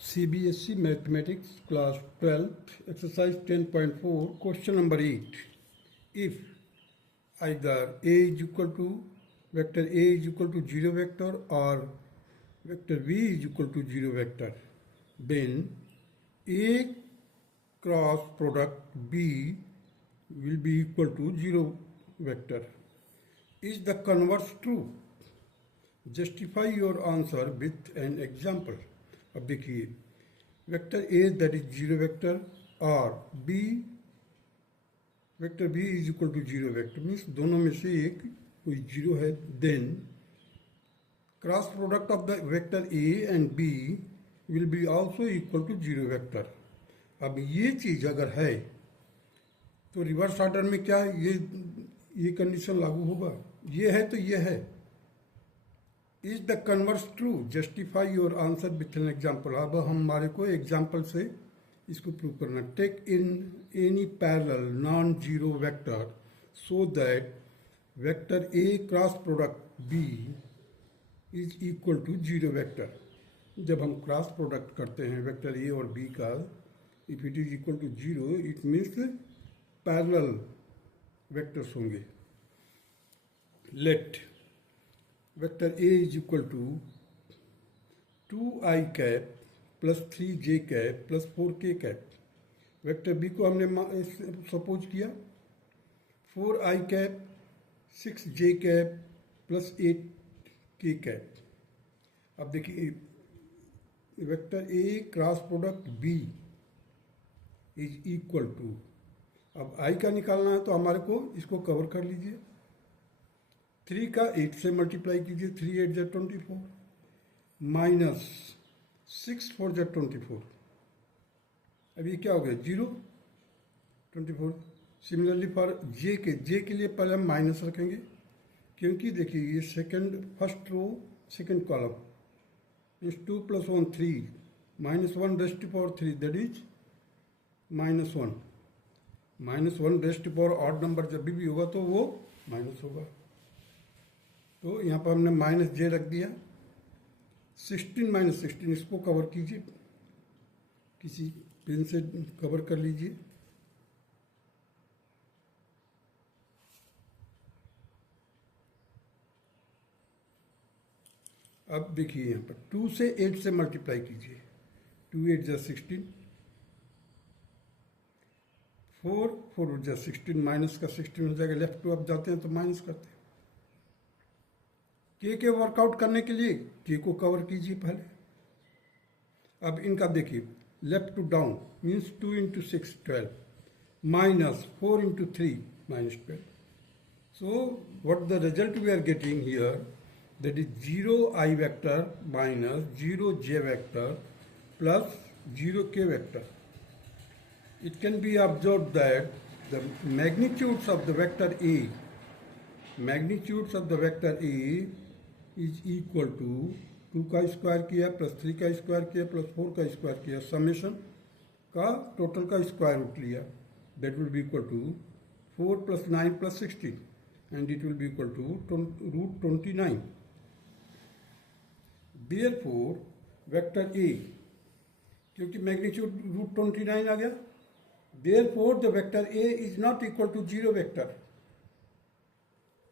CBSE Mathematics Class 12 Exercise 10.4 Question number 8. If either A is equal to vector A is equal to 0 vector or vector V is equal to 0 vector, then A cross product B will be equal to 0 vector. Is the converse true? Justify your answer with an example. अब देखिए vector A that is zero vector और B vector B is equal to zero vector means दोनों में से एक कोई zero है, then cross product of the vector A and B will be also equal to zero vector. अब ये चीज अगर है तो रिवर्स ऑर्डर में क्या ये कंडीशन लागू होगा. ये है तो ये है. Is the converse true? Justify your answer with an example. अब हमारे को एग्जाम्पल से इसको प्रूव करना. Take in any parallel non zero vector so that vector A cross product B is equal to zero vector. जब हम cross product करते हैं वेक्टर ए और बी का, if it is equal to zero it means parallel vectors होंगे. Let vector A is equal to 2i cap plus 3j cap plus 4k cap. Vector B को हमने सपोज किया 4i cap 6j cap plus 8k cap. अब देखिए vector A cross product B is equal to, अब i का निकालना है तो हमारे को इसको कवर कर लीजिए. 3 का 8 से मल्टीप्लाई कीजिए. 3 8 जा 24 माइनस 6 4 जा 24. अब ये क्या हो गया 0 24. सिमिलरली फॉर जे के लिए पहले हम माइनस रखेंगे क्योंकि देखिए ये second first row second column is 2 plus 1 3 minus 1 raised to power 3 that is minus 1. Minus 1 raised to power odd number जब भी होगा तो वो माइनस होगा. तो यहाँ पर हमने माइनस जे रख दिया. 16 माइनस 16 इसको कवर कीजिए, किसी पेन से कवर कर लीजिए. अब देखिए यहाँ पर 2 से 8 से मल्टीप्लाई कीजिए. 2 8 जा 16 4 4 जा 16 माइनस का 16 हो जाएगा. लेफ्ट टू अब जाते हैं तो माइनस करते हैं. के वर्कआउट करने के लिए के को कवर कीजिए पहले. अब इनका देखिए left to down means 2 into 6 12 minus 4 into 3 minus 12. So what the result we are getting here that is 0 i vector minus 0 j vector plus 0 k vector. It can be observed that the magnitudes of the vector A is equal to 2 का स्क्वायर किया प्लस 3 का स्क्वायर किया प्लस 4 का स्क्वायर किया, समेशन का total का square root लिया. That will be equal to 4 plus 9 plus 16 and it will be equal to root 29. Therefore vector A, क्योंकि मैग्नीट्यूड रूट 29 आ गया, therefore the vector A is not equal to 0 vector.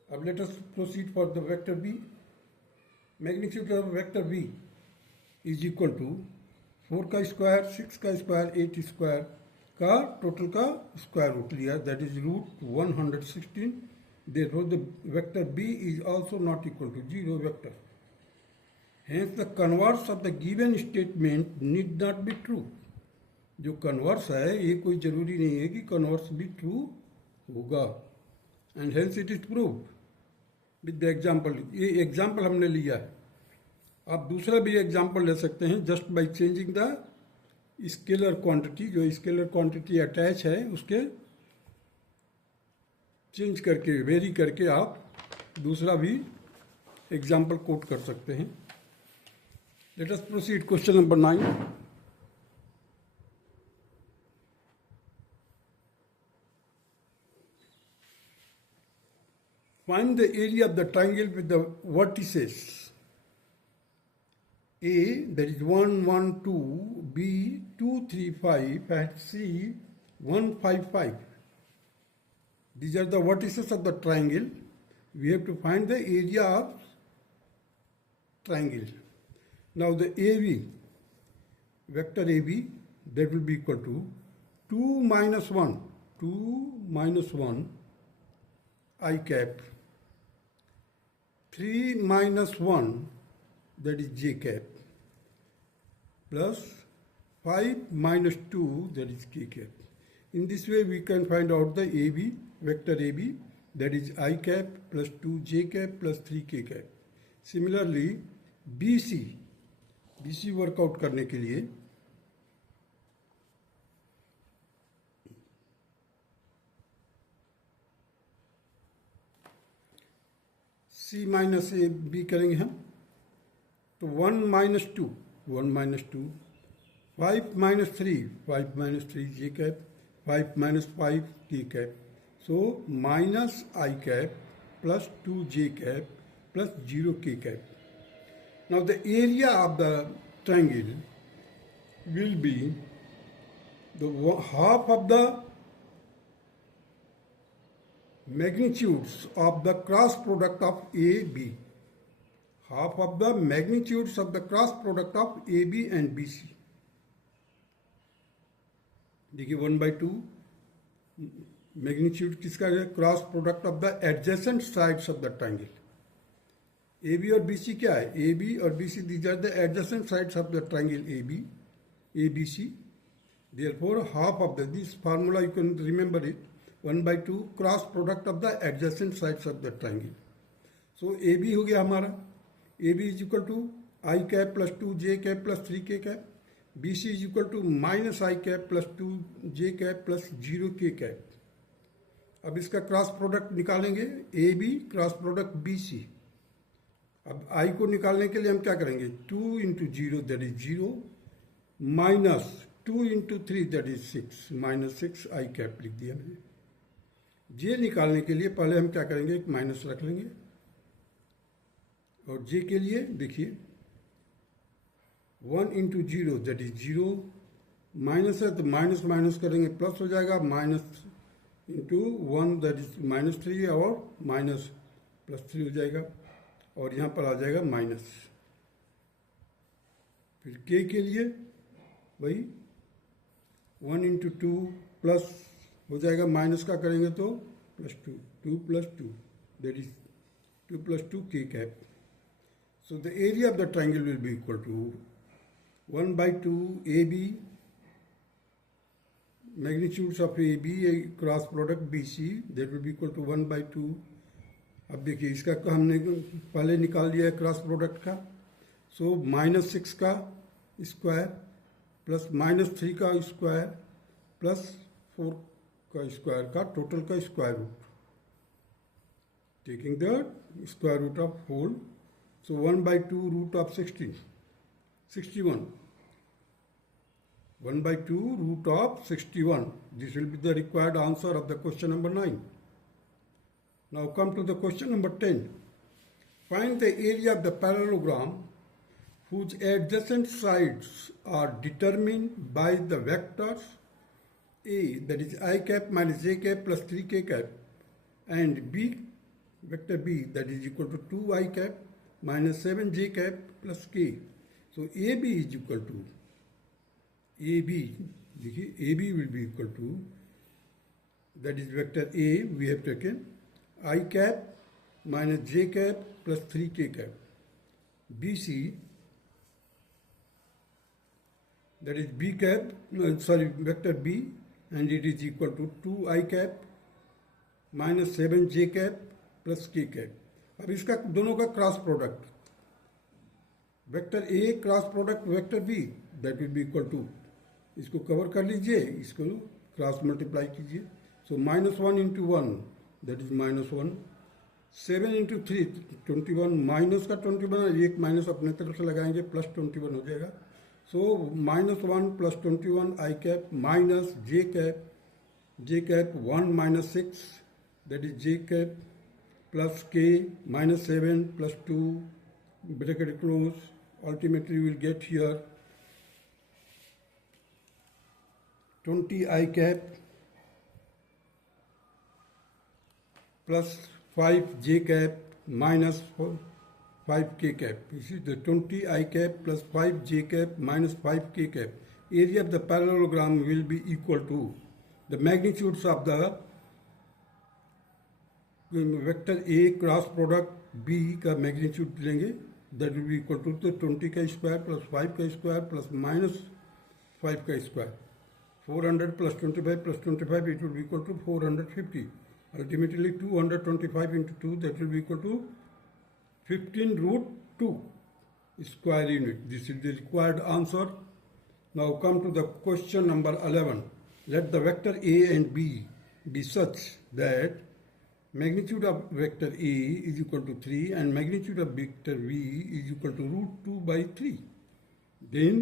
अब let us proceed for the vector B. Magnitude of vector B is equal to 4 का square 6 का square 8 square का total का square root लिया, that is root 116. therefore the vector B is also not equal to 0 vector. hence the converse of the given statement need not be true. जो कन्वर्स है ये कोई जरूरी नहीं है कि कन्वर्स भी ट्रू होगा. And hence it is proved with the example. ये एग्जाम्पल हमने लिया है. आप दूसरा भी एग्जाम्पल ले सकते हैं just by changing the scalar quantity. जो स्केलर क्वांटिटी अटैच है उसके चेंज करके वेरी करके आप दूसरा भी एग्जाम्पल कोट कर सकते हैं. Let us proceed. Question number 9. Find the area of the triangle with the vertices A, that is 1, 1, 2, B, 2, 3, 5, and C, 1, 5, 5. These are the vertices of the triangle. We have to find the area of triangle. Now the AB, vector AB, that will be equal to 2 minus 1, 2 minus 1 I cap, 3 minus 1, that is j cap, plus 5 minus 2, that is k cap. In this way we can find out the AB, vector AB, that is I cap plus 2 j cap plus 3 k cap. Similarly BC workout करने के लिए C minus A B करेंगे हम, तो 1 माइनस 2, 1 माइनस 2, 5 माइनस 3, 5 माइनस 3 जे कैप, 5 माइनस 5 के cap. So minus I cap plus 2 j cap plus 0 k cap. Now the area of the triangle will be the half of the magnitudes of the cross product of AB. Half of the magnitudes of the cross product of AB and BC. देखिए 1/2 magnitude किसका है, cross product of the adjacent sides of the triangle. AB और BC क्या है, AB और BC these are the adjacent sides of the triangle AB, ABC. Therefore half of this formula you can remember it, 1/2 cross product of the adjacent sides of the triangle. So AB हो गया हमारा, AB is equal to I cap plus 2 j cap plus 3 k cap. BC is equal to minus I cap plus 2 j cap plus 0 k cap. अब इसका cross product निकालेंगे, AB cross product BC. अब I को निकालने के लिए हम क्या करेंगे, 2 इंटू 0 दैट इज 0 माइनस 2 इंटू 3 दैट इज 6, माइनस 6 I कैप लिख दिया मैंने. J निकालने के लिए पहले हम क्या करेंगे, एक माइनस रख लेंगे. और J के लिए देखिए 1 इंटू 0 दैट इज 0, माइनस है तो माइनस माइनस करेंगे प्लस हो जाएगा, minus into 1 that is minus 3 और माइनस प्लस 3 हो जाएगा, और यहाँ पर आ जाएगा माइनस. फिर K के लिए वही 1 इंटू 2 प्लस हो जाएगा, माइनस का करेंगे तो प्लस 2, 2 प्लस 2 दैट इज 2 प्लस 2 k cap. So the area of the triangle will be equal to 1/2 AB, magnitudes of AB cross product BC, that will be equal to 1/2. अब देखिए इसका हमने पहले निकाल लिया है क्रॉस प्रोडक्ट का. सो माइनस 6 का स्क्वायर प्लस माइनस 3 का स्क्वायर प्लस 4 का स्क्वायर का टोटल का square root, taking the square root of whole. So 1/2 root of 16, 61. 1/2 root of 61. This will be the required answer of the question number 9. Now come to the question number 10. Find the area of the parallelogram whose adjacent sides are determined by the vectors A, that is I cap minus j cap plus 3k cap, and B, vector B, that is equal to 2I cap minus 7j cap plus k. So AB is equal to, AB, देखिए AB will be equal to, that is vector A we have taken I cap minus j cap plus 3k cap. BC, that is B cap, vector B, and it is equal to 2I cap minus 7j cap plus k cap. अब इसका दोनों का cross product, vector A cross product vector B, that will be equal to, इसको cover कर लीजिए, इसको cross multiply कीजिए. So minus 1 into 1 that is minus 1, 7 into 3 21, minus का 21, एक माइनस अपने तरफ से लगाएंगे प्लस 21 हो जाएगा. सो माइनस 1 प्लस 21 आई कैप माइनस जे कैप 1 माइनस 6 that is J cap plus k minus 7 plus 2 bracket close ultimately you will get here 20 I cap plus 5 j cap minus 5 k cap. This is the 20 I cap plus 5 j cap minus 5 k cap. Area of the parallelogram will be equal to the magnitudes of the vector A cross product B का magnitude लेंगे, that will be equal to तो 20 का square plus 5 का square plus minus 5 का square, 400 plus 25 it will be equal to 450. Ultimately 225 into 2 that will be equal to 15√2 square unit. This is the required answer. Now come to the question number 11. Let the vector A and B be such that magnitude of vector A is equal to 3 and magnitude of vector V is equal to √2 by 3. Then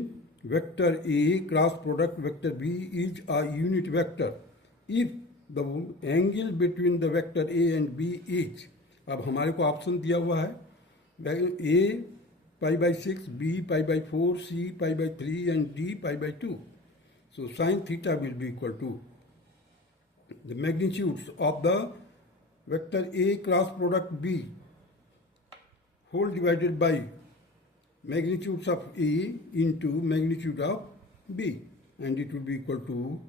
vector A cross product vector B is a unit vector if the angle between the vector A and B is, अब हमारे को ऑप्शन दिया हुआ है A π/6, B π/4, C π/3 and D π/2. So sin theta will be equal to the magnitudes of the vector A cross product B whole divided by magnitudes of A into magnitude of B, and it will be equal to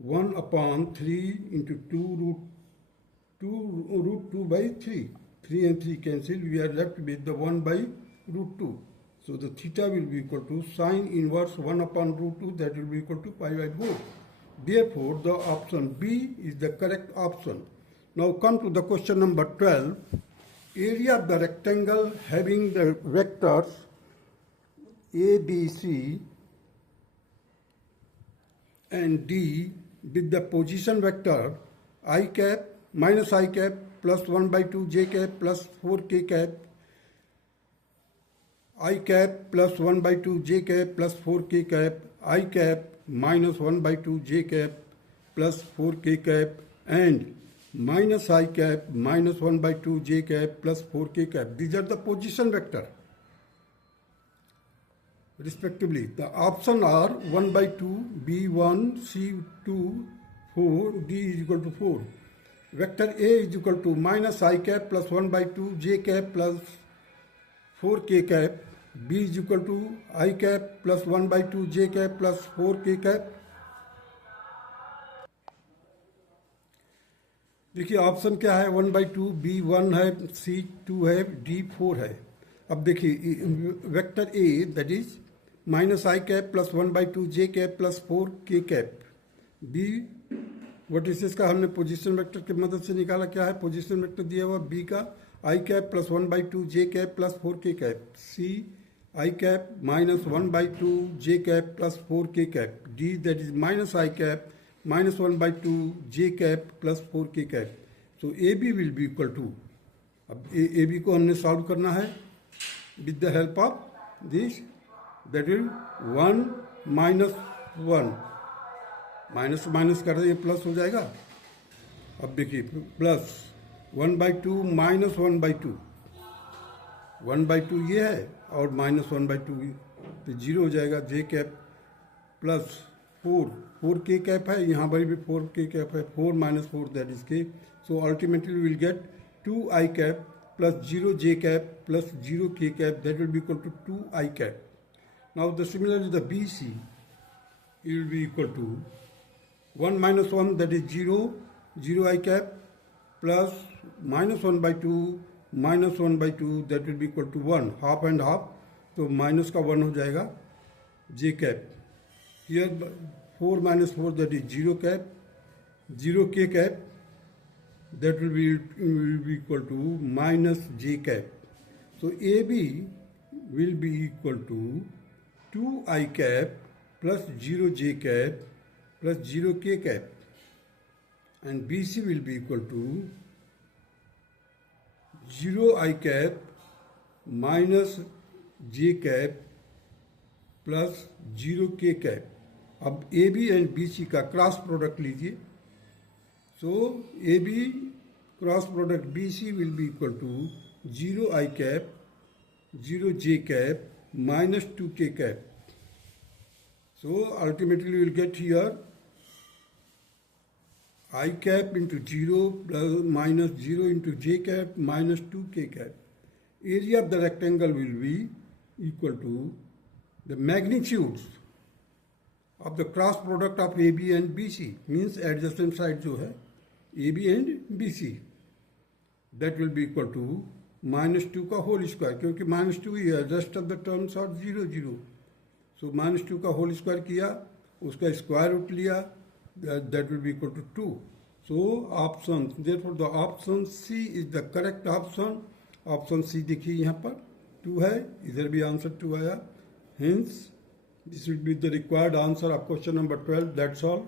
1/3 into 2√2 by 3. 3 and 3 cancel, we are left with the 1/√2. So the theta will be equal to sine inverse 1/√2, that will be equal to π/4. Therefore the option B is the correct option. Now come to the question number 12. Area of the rectangle having the vectors A, B, C and D with the position vector I cap minus I cap plus 1/2 j cap plus 4k cap, I cap plus 1/2 j cap plus 4k cap, I cap minus 1/2 j cap plus 4k cap and minus I cap minus 1/2 j cap plus 4k cap. These are the position vector respectively. The options are 1/2, B1, C2, 4, D is equal to 4. Vector A is equal to minus I cap plus 1/2 j cap plus 4k cap. B is equal to I cap plus 1/2 j cap plus 4k cap. देखिए ऑप्शन क्या है, 1/2, B1 है, C2 है, D4 है. अब देखिए vector A that is minus I cap plus 1/2 J cap plus 4k cap. B vertices का हमने पोजीशन वेक्टर की मदद से निकाला. क्या है पोजीशन वेक्टर दिया हुआ बी का I cap plus 1/2 J cap plus 4k cap. C I cap minus 1/2 J cap plus 4k cap. D that is minus I cap minus 1/2 j cap plus 4k cap. So AB will be equal to, अब AB को हमने सॉल्व करना है with the help of this, that will 1 minus 1 minus minus कर ये प्लस हो जाएगा. अब देखिए प्लस 1/2 माइनस 1/2, 1/2 ये है और माइनस 1/2 तो 0 हो जाएगा. जे कैप प्लस 4k कैप है, यहाँ पर भी 4k कैप है, 4 minus 4 that is k. So ultimately we will get 2 I cap plus 0 j cap plus 0 k cap, that will be equal to 2 I cap. Now the similarly the BC, it will be equal to 1 minus 1 that is 0, 0 I cap plus minus 1/2 minus 1/2 that will be equal to 1, half and half, तो माइनस का 1 हो जाएगा j cap. Here 4 minus 4 that is 0 cap, 0 k cap, that will be equal to minus j cap. So AB will be equal to 2 I cap plus 0 j cap plus 0 k cap, and BC will be equal to 0 I cap minus j cap plus 0 k cap. अब A B and B C का cross product लीजिए. So A B cross product B C will be equal to 0 I cap, 0 j cap minus 2k cap. So ultimately we will get here I cap into 0 plus minus 0 into j cap minus 2k cap. Area of the rectangle will be equal to the magnitudes of the cross product of AB and BC, means adjacent side जो है AB and BC, that will be equal to minus 2 का whole square, क्योंकि minus 2 ही है, rest of the terms are 0 0. So minus 2 का whole square किया, उसका square root लिया, that will be equal to 2. So option, therefore the option C is the correct option. Option C देखिए यहाँ पर 2 है, इधर भी आंसर 2 आया. Hence this will be the required answer of question number 12. That's all.